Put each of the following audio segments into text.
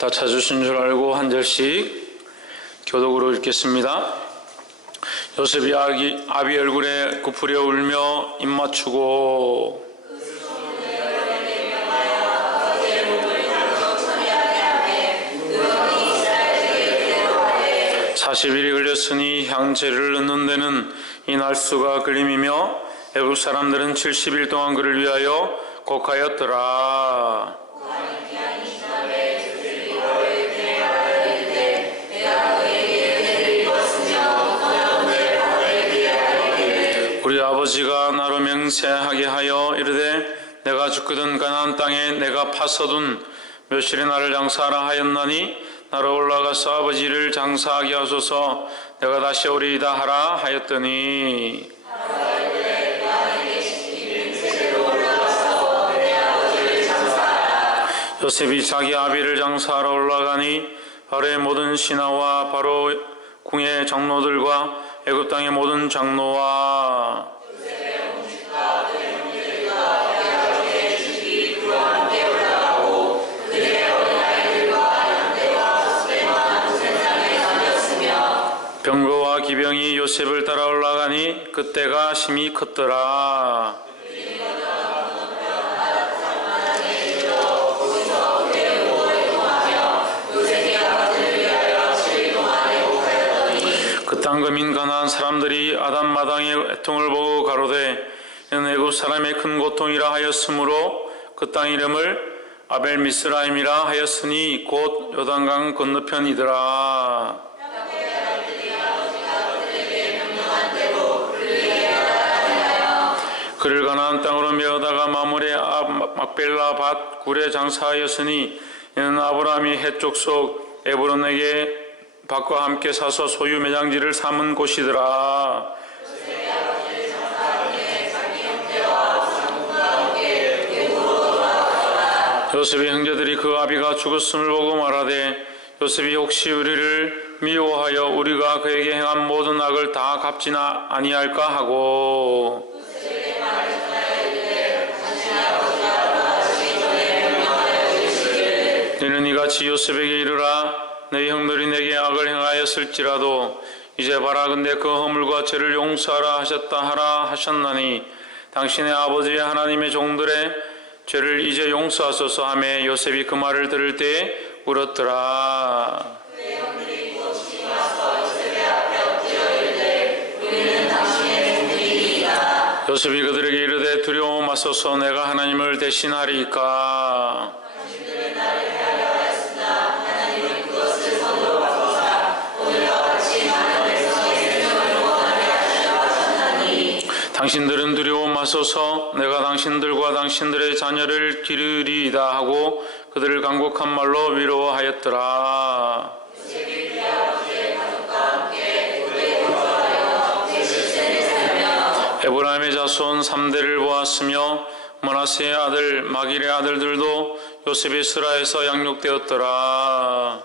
다 찾으신 줄 알고 한 절씩 교독으로 읽겠습니다. 요셉이 아기, 아비 얼굴에 굽으려 울며 입 맞추고 40일이 걸렸으니 향제를 넣는 데는 이 날수가 걸림이며 애국 사람들은 70일 동안 그를 위하여 곡하였더라. 아버지가 나로 맹세하게 하여 이르되 내가 죽거든 가나안 땅에 내가 파서둔 묘실에 나를 장사하라 하였나니 나로 올라가서 아버지를 장사하게 하소서. 내가 다시 오리이다 하라 하였더니. 요셉이 자기 아비를 장사하러 올라가니 바로의 모든 신하와 바로 궁의 장로들과 애굽 땅의 모든 장로와 병거와 기병이 요셉을 따라 올라가니 그때가 심히 컸더라. 그 땅금인 가나안 사람들이 아담 마당의 애통을 보고 가로되 이는 애굽 사람의 큰 고통이라 하였으므로 그 땅 이름을 아벨 미스라임이라 하였으니 곧 요단강 건너편이더라. 그를 가나안 땅으로 메어다가 마물의 앞 막벨라 밭 굴에 장사하였으니 이는 아브라함이 해쪽 속 에브론에게 밭과 함께 사서 소유 매장지를 삼은 곳이더라. 요셉의 형제들이 그 아비가 죽었음을 보고 말하되 요셉이 혹시 우리를 미워하여 우리가 그에게 행한 모든 악을 다 갚지나 아니할까 하고 너는 이같이 요셉에게 이르라 너희 형들이 내게 악을 행하였을지라도 이제 봐라 근데 그 허물과 죄를 용서하라 하셨다 하라 하셨나니 당신의 아버지 하나님의 종들의 죄를 이제 용서하소서 하며 요셉이 그 말을 들을 때에 울었더라. 요셉이 그들에게 이르되 두려워 마소서 내가 하나님을 대신하리까 당신들은 두려워 마소서 내가 당신들과 당신들의 자녀를 기르리이다 하고 그들을 간곡한 말로 위로하였더라. 에브라임의 자손 3대를 보았으며 머나세의 아들 마길의 아들들도 요셉의 스라에서 양육되었더라.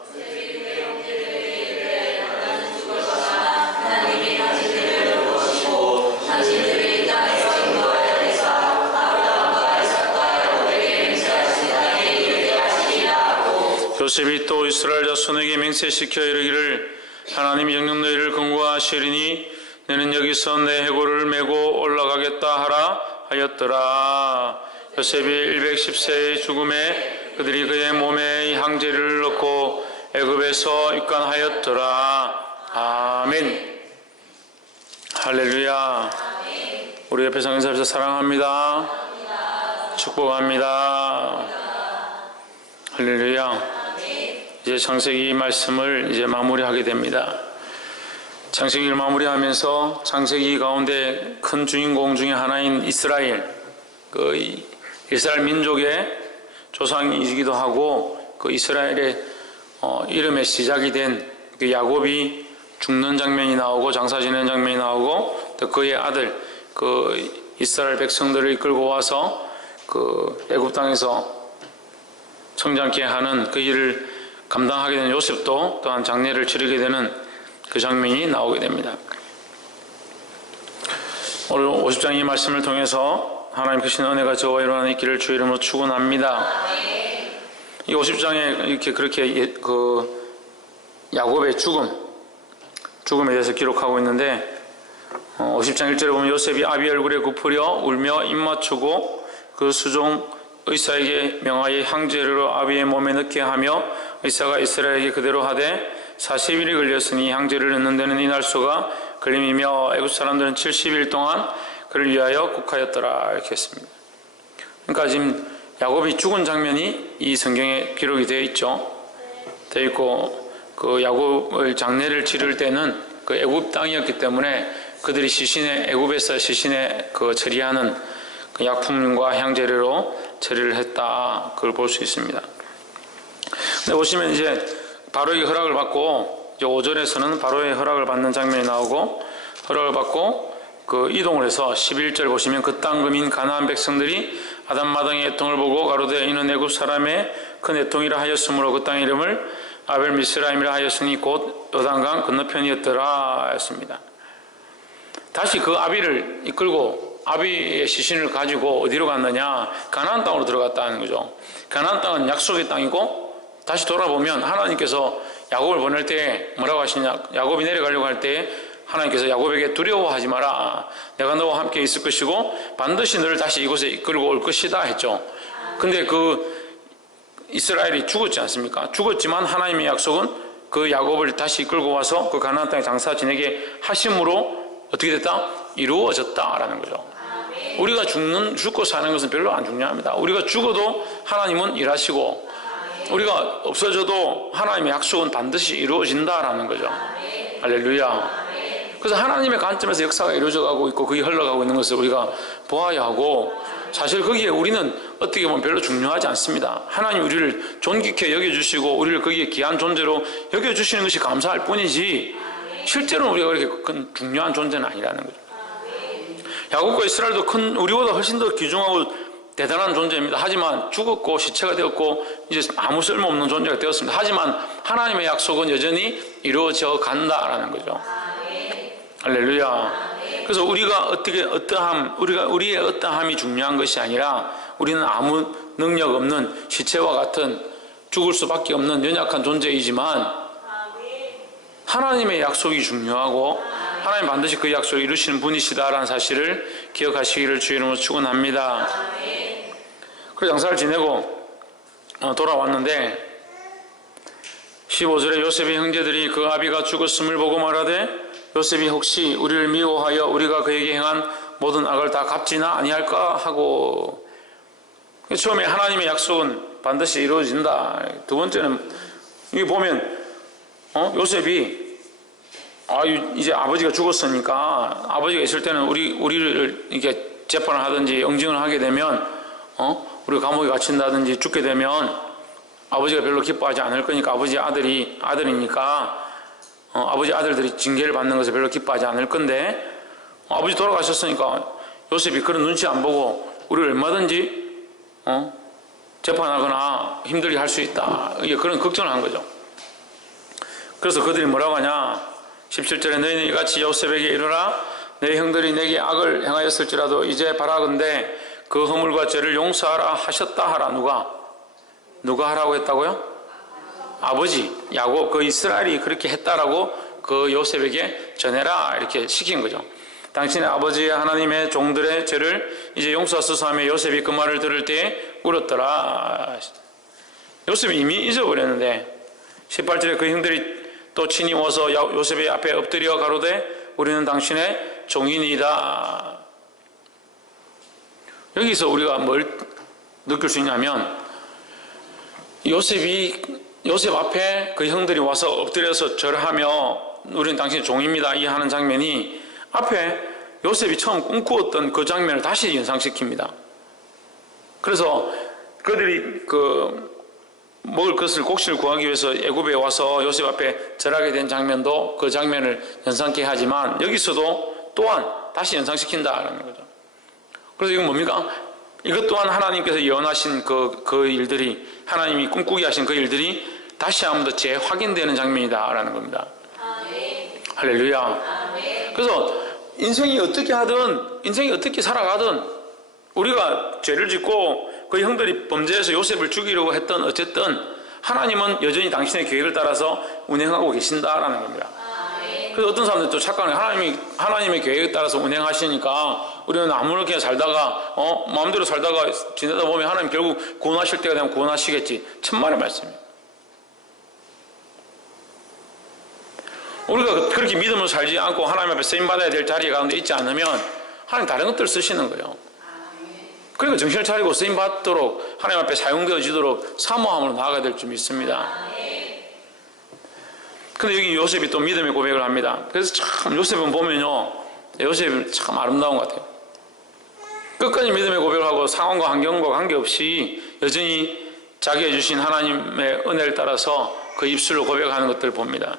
요셉이 또 이스라엘 자손에게 맹세시켜 이르기를 하나님이 영영 너희를 근거하시리니 너는 여기서 내 해골을 메고 올라가겠다 하라 하였더라. 요셉이 110세의 죽음에 그들이 그의 몸에 이 항제를 넣고 애굽에서 입관하였더라. 아멘. 할렐루야. 우리 옆에 성인사에서 사랑합니다. 축복합니다. 할렐루야. 이제 창세기 말씀을 이제 마무리하게 됩니다. 창세기를 마무리하면서 창세기 가운데 큰 주인공 중에 하나인 이스라엘, 그 이스라엘 민족의 조상이기도 하고 그 이스라엘의 어, 이름의 시작이 된 그 야곱이 죽는 장면이 나오고 장사 지내는 장면이 나오고 또 그의 아들 그 이스라엘 백성들을 이끌고 와서 그 애굽 땅에서 성장케 하는 그 일을 감당하게 된 요셉도 또한 장례를 치르게 되는 그 장면이 나오게 됩니다. 오늘 50장 이 말씀을 통해서 하나님 크신 은혜가 저와 일어나는 있기를 주 이름으로 축원합니다. 이 50장에 이렇게 그렇게 예- 그 야곱의 죽음, 죽음에 대해서 기록하고 있는데 어, 50장 1절에 보면 요셉이 아비 얼굴에 굽으려 울며 입 맞추고 그 수종 의사에게 명하여 향제로 아비의 몸에 넣게 하며 의사가 이스라엘에게 그대로 하되 40일이 걸렸으니 향제를 넣는 데는 이 날수가 걸림이며 애굽 사람들은 70일 동안 그를 위하여 국하였더라 이렇게 했습니다. 그러니까 지금 야곱이 죽은 장면이 이 성경에 기록이 되어 있죠. 되어 있고 그 야곱을 장례를 치를 때는 그 애굽 땅이었기 때문에 그들이 시신의 애굽에서 시신에 그 처리하는 그 약품과 향재료로 처리를 했다. 그걸 볼 수 있습니다. 근데 보시면 이제 바로의 허락을 받고 이제 5절에서는 바로의 허락을 받는 장면이 나오고 허락을 받고 그 이동을 해서 11절 보시면 그 땅 금인 가나안 백성들이 아담 마당의 애통을 보고 가로되 이는 애굽 사람의 큰 애통이라 하였으므로 그 땅 이름을 아벨 미스라임이라 하였으니 곧 요단강 건너편이었더라 했습니다. 다시 그 아비를 이끌고 아비의 시신을 가지고 어디로 갔느냐? 가나안 땅으로 들어갔다는 거죠. 가나안 땅은 약속의 땅이고 다시 돌아보면 하나님께서 야곱을 보낼 때 뭐라고 하시냐? 야곱이 내려가려고 할 때 하나님께서 야곱에게 두려워하지 마라. 내가 너와 함께 있을 것이고 반드시 너를 다시 이곳에 이끌고 올 것이다 했죠. 근데 그 이스라엘이 죽었지 않습니까? 죽었지만 하나님의 약속은 그 야곱을 다시 이끌고 와서 그 가나안 땅에 장사 지내게 하심으로 어떻게 됐다? 이루어졌다라는 거죠. 우리가 죽는 죽고 사는 것은 별로 안 중요합니다. 우리가 죽어도 하나님은 일하시고 우리가 없어져도 하나님의 약속은 반드시 이루어진다라는 거죠. 할렐루야. 그래서 하나님의 관점에서 역사가 이루어져 가고 있고 그게 흘러가고 있는 것을 우리가 보아야 하고 사실 거기에 우리는 어떻게 보면 별로 중요하지 않습니다. 하나님 우리를 존귀케 여겨주시고 우리를 거기에 귀한 존재로 여겨주시는 것이 감사할 뿐이지 실제로는 우리가 그렇게 큰 중요한 존재는 아니라는 거죠. 야곱과 이스라엘도 큰 우리보다 훨씬 더 귀중하고 대단한 존재입니다. 하지만 죽었고 시체가 되었고 이제 아무 쓸모없는 존재가 되었습니다. 하지만 하나님의 약속은 여전히 이루어져 간다라는 거죠. 할렐루야. 그래서 우리가 어떻게 어떠함, 우리가 우리의 어떠함이 중요한 것이 아니라 우리는 아무 능력 없는 시체와 같은 죽을 수밖에 없는 연약한 존재이지만 하나님의 약속이 중요하고 하나님 반드시 그 약속을 이루시는 분이시다라는 사실을 기억하시기를 주의 이름으로 축원합니다. 그래서 장사를 지내고 어, 돌아왔는데 15절에 요셉의 형제들이 그 아비가 죽었음을 보고 말하되 요셉이 혹시 우리를 미워하여 우리가 그에게 행한 모든 악을 다 갚지나 아니할까 하고 처음에 하나님의 약속은 반드시 이루어진다. 두 번째는 이게 보면 어? 요셉이 아 이제 아버지가 죽었으니까 아버지가 있을 때는 우리 우리를 이렇게 재판을 하든지 응징을 하게 되면 어 우리 감옥에 갇힌다든지 죽게 되면 아버지가 별로 기뻐하지 않을 거니까 아버지 아들이 아들이니까 어, 아버지 아들들이 징계를 받는 것을 별로 기뻐하지 않을 건데 어, 아버지 돌아가셨으니까 요셉이 그런 눈치 안 보고 우리를 얼마든지 어, 재판하거나 힘들게 할 수 있다. 이게 그런 걱정을 한 거죠. 그래서 그들이 뭐라고 하냐? 17절에 너희는 이같이 요셉에게 이르라. 내 형들이 내게 악을 행하였을지라도 이제 바라건대 그 허물과 죄를 용서하라 하셨다 하라 누가 누가 하라고 했다고요? 아버지 야곱 그 이스라엘이 그렇게 했다라고 그 요셉에게 전해라 이렇게 시킨 거죠. 당신의 아버지의 하나님의 종들의 죄를 이제 용서하소서 하며 요셉이 그 말을 들을 때 울었더라. 요셉이 이미 잊어버렸는데 18절에 그 형들이 또 친히 와서 요셉의 앞에 엎드려 가로되 우리는 당신의 종인이다. 여기서 우리가 뭘 느낄 수 있냐면 요셉이 요셉 앞에 그 형들이 와서 엎드려서 절하며 우리는 당신의 종입니다 이 하는 장면이 앞에 요셉이 처음 꿈꾸었던 그 장면을 다시 연상시킵니다. 그래서 그들이 그 먹을 것을 곡식을 구하기 위해서 애굽에 와서 요셉 앞에 절하게 된 장면도 그 장면을 연상케 하지만 여기서도 또한 다시 연상시킨다는 거죠. 그래서 이건 뭡니까? 이것 또한 하나님께서 예언하신 그, 그 일들이 하나님이 꿈꾸게 하신 그 일들이 다시 한 번 더 재확인되는 장면이다라는 겁니다. 할렐루야. 그래서 인생이 어떻게 하든 인생이 어떻게 살아가든 우리가 죄를 짓고 그그 형들이 범죄해서 요셉을 죽이려고 했던 어쨌든 하나님은 여전히 당신의 계획을 따라서 운행하고 계신다라는 겁니다. 그래서 어떤 사람들이 또 착각해 하나님이 하나님의 계획에 따라서 운행하시니까 우리는 아무렇게 살다가 어 마음대로 살다가 지내다 보면 하나님 결국 구원하실 때가 되면 구원하시겠지 천만의 말씀이에요. 우리가 그렇게 믿음을 살지 않고 하나님 앞에 쓰임 받아야 될 자리 가운데 있지 않으면 하나님 다른 것들 쓰시는 거예요. 그러니까 정신을 차리고 쓰임 받도록 하나님 앞에 사용되어지도록 사모함으로 나아가야 될 줄 믿습니다. 근데 여기 요셉이 또 믿음의 고백을 합니다. 그래서 참 요셉은 보면요. 요셉이 참 아름다운 것 같아요. 끝까지 믿음의 고백을 하고 상황과 환경과 관계없이 여전히 자기가 주신 하나님의 은혜를 따라서 그 입술로 고백하는 것들을 봅니다.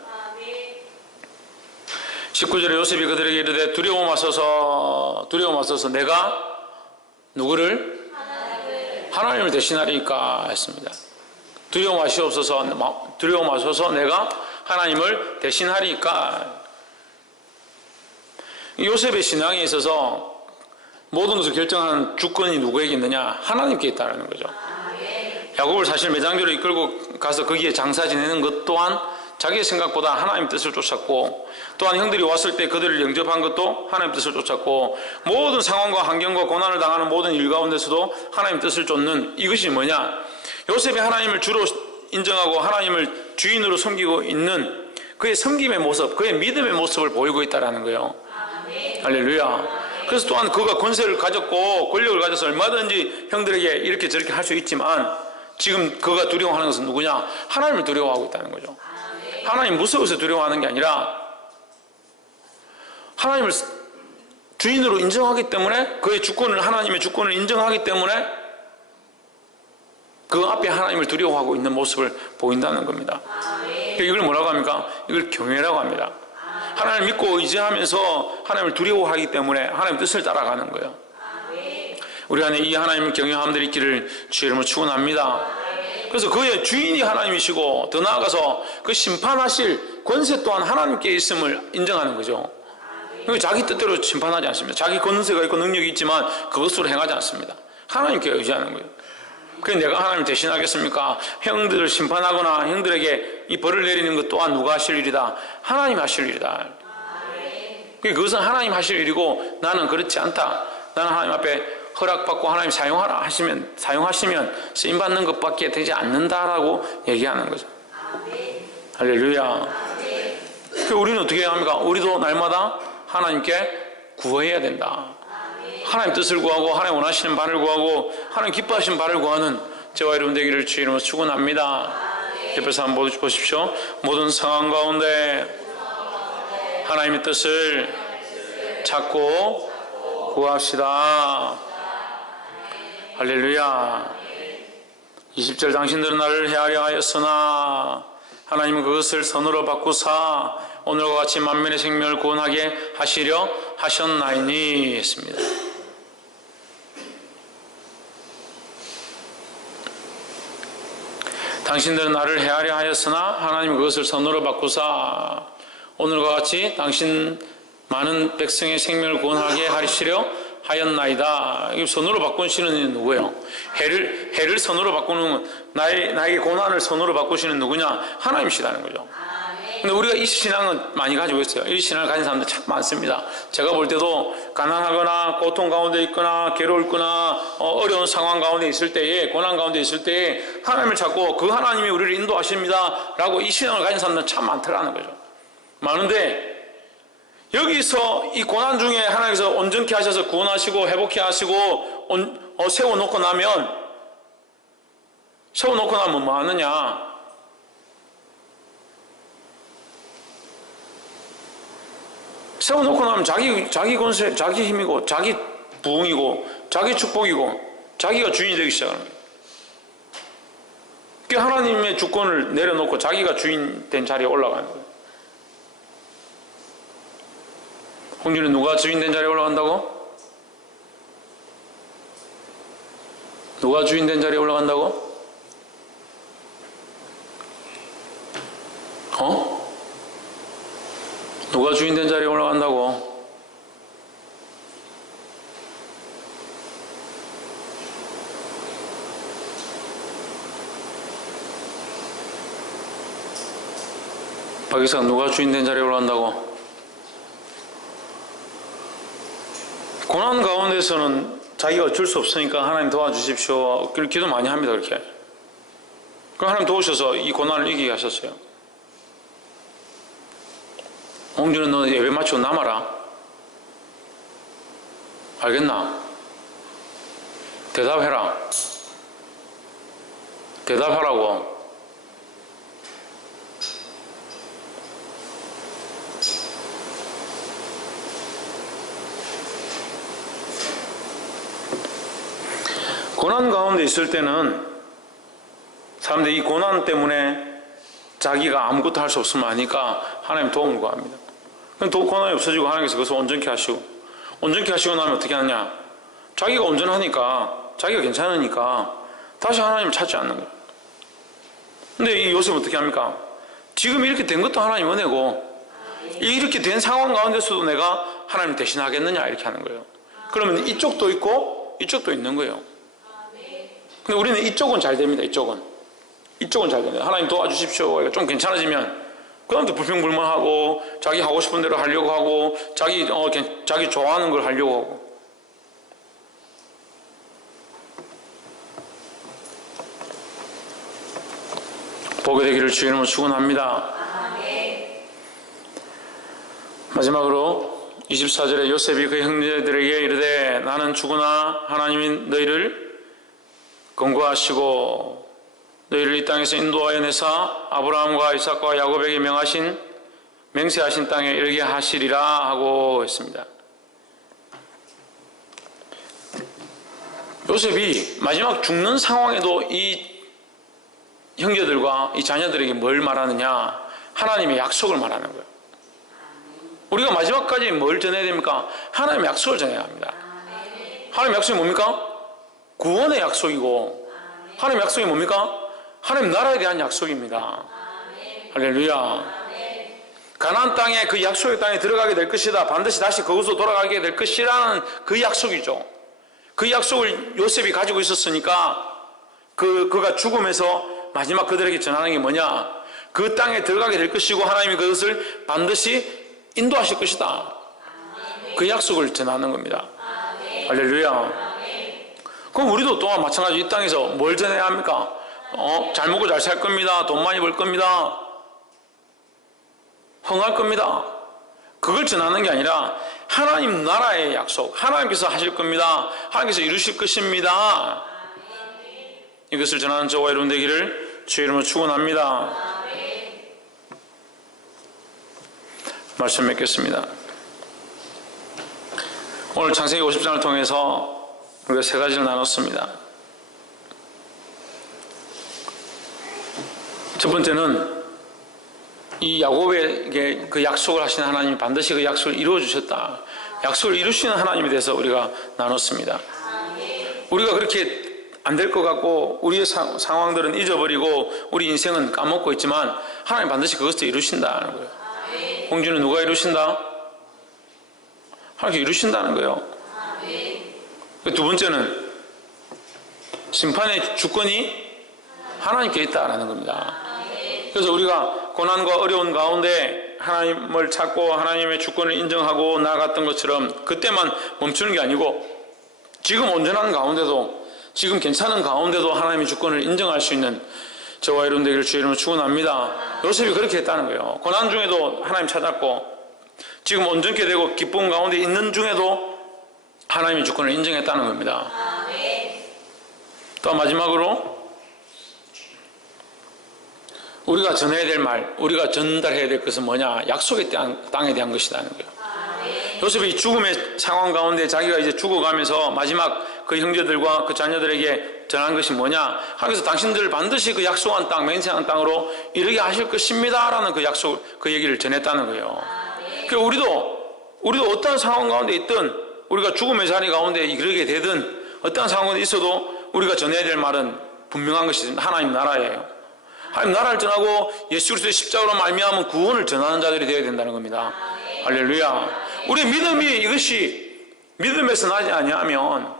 19절에 요셉이 그들에게 이르되 두려움 하소서 두려움 하소서 내가 누구를 하나님을 대신하리까 했습니다. 두려움 하시옵소서 두려움 하소서 내가 하나님을 대신하리까 요셉의 신앙에 있어서 모든 것을 결정하는 주권이 누구에게 있느냐? 하나님께 있다는 거죠. 야곱을 사실 매장지로 이끌고 가서 거기에 장사 지내는 것 또한 자기의 생각보다 하나님 뜻을 쫓았고 또한 형들이 왔을 때 그들을 영접한 것도 하나님 뜻을 쫓았고 모든 상황과 환경과 고난을 당하는 모든 일 가운데서도 하나님 뜻을 쫓는 이것이 뭐냐? 요셉이 하나님을 주로 인정하고 하나님을 주인으로 섬기고 있는 그의 섬김의 모습 그의 믿음의 모습을 보이고 있다는 거예요. 할렐루야 그래서 또한 그가 권세를 가졌고 권력을 가져서 얼마든지 형들에게 이렇게 저렇게 할 수 있지만 지금 그가 두려워하는 것은 누구냐 하나님을 두려워하고 있다는 거죠 하나님 무서워서 두려워하는 게 아니라 하나님을 주인으로 인정하기 때문에 그의 주권을 하나님의 주권을 인정하기 때문에 그 앞에 하나님을 두려워하고 있는 모습을 보인다는 겁니다. 이걸 뭐라고 합니까? 이걸 경외라고 합니다. 하나님을 믿고 의지하면서 하나님을 두려워하기 때문에 하나님 뜻을 따라가는 거예요. 우리 안에 이 하나님을 경외함들이 있기를 주의 이름으로 축원합니다. 그래서 그의 주인이 하나님이시고 더 나아가서 그 심판하실 권세 또한 하나님께 있음을 인정하는 거죠. 그러니까 자기 뜻대로 심판하지 않습니다. 자기 권세가 있고 능력이 있지만 그것으로 행하지 않습니다. 하나님께 의지하는 거예요. 그래 내가 하나님 대신하겠습니까? 형들을 심판하거나 형들에게 이 벌을 내리는 것 또한 누가 하실 일이다? 하나님 하실 일이다. 그것은 하나님 하실 일이고 나는 그렇지 않다. 나는 하나님 앞에 허락받고 하나님 사용하라 하시면 사용하시면 쓰임 받는 것밖에 되지 않는다라고 얘기하는 거죠. 할렐루야. 우리는 어떻게 해야 합니까? 우리도 날마다 하나님께 구해야 된다. 하나님 뜻을 구하고 하나님 원하시는 바를 구하고 하나님 기뻐하시는 바를 구하는 저와 여러분 되기를 주의 이름으로 축원합니다. 옆에서 한번 보십시오. 모든 상황 가운데 하나님의 뜻을 찾고 구합시다. 할렐루야. 20절 당신들은 나를 헤아려 하였으나 하나님은 그것을 선으로 바꾸사 오늘과 같이 만면의 생명을 구원하게 하시려 하셨나이니 했습니다. 당신들은 나를 헤아려 하였으나 하나님 그것을 선으로 바꾸사 오늘과 같이 당신 많은 백성의 생명을 구원하게 하시려 하였나이다. 이 선으로 바꾸시는 누구예요? 해를 해를 선으로 바꾸는 나의 나에게 고난을 선으로 바꾸시는 누구냐? 하나님이시다는 거죠. 근데 우리가 이 신앙은 많이 가지고 있어요. 이 신앙을 가진 사람들 참 많습니다. 제가 볼 때도 가난하거나 고통 가운데 있거나 괴로울거나 어, 어려운 상황 가운데 있을 때에 고난 가운데 있을 때에 하나님을 찾고 그 하나님이 우리를 인도하십니다라고 이 신앙을 가진 사람들은 참 많더라는 거죠. 많은데 여기서 이 고난 중에 하나님께서 온전케 하셔서 구원하시고 회복케 하시고 온, 어, 세워놓고 나면 세워놓고 나면 뭐 하느냐 세워놓고 나면 자기, 자기 권세, 자기 힘이고, 자기 부흥이고, 자기 축복이고, 자기가 주인이 되기. 그 하나님의 주권을 내려놓고 자기가 주인 된 자리에 올라가는 공주는 누가 주인된 자리에 올라간다고? 누가 주인된 자리에 올라간다고? 어? 누가 주인된 자리에 올라간다고? 박이상 누가 주인된 자리에 올라간다고? 고난 가운데서는 자기가 어쩔 수 없으니까 하나님 도와주십시오. 그렇게 기도 많이 합니다, 그렇게. 그 하나님 도우셔서 이 고난을 이기게 하셨어요. 홍준은 너 예배 마치고 남아라. 알겠나? 대답해라. 대답하라고. 고난 가운데 있을 때는 사람들이 이 고난 때문에 자기가 아무것도 할 수 없으면 아니까 하나님 도움을 구합니다. 그럼 또 고난이 없어지고 하나님께서 그것을 온전케 하시고 온전케 하시고 나면 어떻게 하느냐? 자기가 온전하니까 자기가 괜찮으니까 다시 하나님을 찾지 않는 거예요. 근데 이 요셉은 어떻게 합니까? 지금 이렇게 된 것도 하나님 은혜고 이렇게 된 상황 가운데서도 내가 하나님 대신하겠느냐 이렇게 하는 거예요. 그러면 이쪽도 있고 이쪽도 있는 거예요. 근데 우리는 이쪽은 잘 됩니다. 이쪽은 이쪽은 잘 됩니다. 하나님 도와주십시오. 좀 괜찮아지면 그다음부터 불평불만하고 자기 하고 싶은 대로 하려고 하고 자기 어, 괜- 자기 좋아하는 걸 하려고 하고 보게 되기를 주의 이름으로 축원합니다. 마지막으로 24절에 요셉이 그 형제들에게 이르되 나는 죽으나 하나님이 너희를 건고하시고 너희를 이 땅에서 인도하여 내사 아브라함과 이삭과 야곱에게 명하신 맹세하신 땅에 이르게 하시리라 하고 했습니다. 요셉이 마지막 죽는 상황에도 이 형제들과 이 자녀들에게 뭘 말하느냐? 하나님의 약속을 말하는 거예요. 우리가 마지막까지 뭘 전해야 됩니까? 하나님의 약속을 전해야 합니다. 하나님의 약속이 뭡니까? 구원의 약속이고 하나님의 약속이 뭡니까? 하나님 나라에 대한 약속입니다. 할렐루야. 가나안 땅에 그 약속의 땅에 들어가게 될 것이다. 반드시 다시 그곳으로 돌아가게 될 것이라는 그 약속이죠. 그 약속을 요셉이 가지고 있었으니까 그 그가 죽음에서 마지막 그들에게 전하는 게 뭐냐? 그 땅에 들어가게 될 것이고 하나님이 그것을 반드시 인도하실 것이다. 그 약속을 전하는 겁니다. 할렐루야. 그럼 우리도 또한 마찬가지 이 땅에서 뭘 전해야 합니까? 어, 잘 먹고 잘 살 겁니다. 돈 많이 벌 겁니다. 흥할 겁니다. 그걸 전하는 게 아니라 하나님 나라의 약속, 하나님께서 하실 겁니다. 하나님께서 이루실 것입니다. 이것을 전하는 저와 여러분 되기를 주의 이름으로 축원합니다. 말씀 맺겠습니다. 오늘 창세기 50장을 통해서 우리가 세 가지를 나눴습니다. 첫 번째는 이 야곱에게 그 약속을 하신 하나님이 반드시 그 약속을 이루어 주셨다. 약속을 이루시는 하나님에 대해서 우리가 나눴습니다. 우리가 그렇게 안 될 것 같고 우리의 사- 상황들은 잊어버리고 우리 인생은 까먹고 있지만 하나님 반드시 그것도 이루신다는 거예요. 공주는 누가 이루신다? 하나님께 이루신다는 거예요. 두 번째는 심판의 주권이 하나님께 있다라는 겁니다. 그래서 우리가 고난과 어려운 가운데 하나님을 찾고 하나님의 주권을 인정하고 나아갔던 것처럼 그때만 멈추는 게 아니고 지금 온전한 가운데도 지금 괜찮은 가운데도 하나님의 주권을 인정할 수 있는 저와 여러분 되기를 주의 이름으로 축원합니다. 요셉이 그렇게 했다는 거예요. 고난 중에도 하나님 찾았고 지금 온전케 되고 기쁨 가운데 있는 중에도 하나님의 주권을 인정했다는 겁니다. 또 마지막으로 우리가 전해야 될 말, 우리가 전달해야 될 것은 뭐냐? 약속의 땅, 땅에 대한 것이라는 거예요. 요셉이 죽음의 상황 가운데 자기가 이제 죽어가면서 마지막 그 형제들과 그 자녀들에게 전한 것이 뭐냐? 하면서 당신들 반드시 그 약속한 땅, 맹세한 땅으로 이르게 하실 것입니다라는 그 약속, 그 얘기를 전했다는 거예요. 그 우리도 우리도 어떤 상황 가운데 있든 우리가 죽음의 자리 가운데 이르게 되든 어떤 상황에 있어도 우리가 전해야 될 말은 분명한 것이 하나님 나라예요. 하나님 나라를 전하고 예수 그리스도의 십자가로 말미암은 구원을 전하는 자들이 되어야 된다는 겁니다. 할렐루야. 우리 믿음이 이것이 믿음에서 나지 아니하면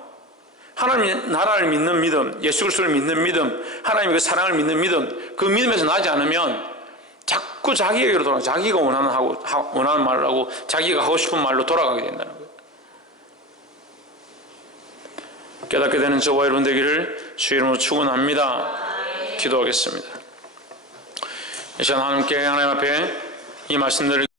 하나님 나라를 믿는 믿음, 예수 그리스도를 믿는 믿음, 하나님의 그 사랑을 믿는 믿음, 그 믿음에서 나지 않으면 자꾸 자기에게로 돌아 자기가 원하는 하고 하- 원하는 말을 하고 자기가 하고 싶은 말로 돌아가게 된다는 거예요. 깨닫게 되는 저와 여러분 되기를 주 이름으로 축원합니다. 기도하겠습니다. 이 시간 하나님께 하나님 앞에 이 말씀들을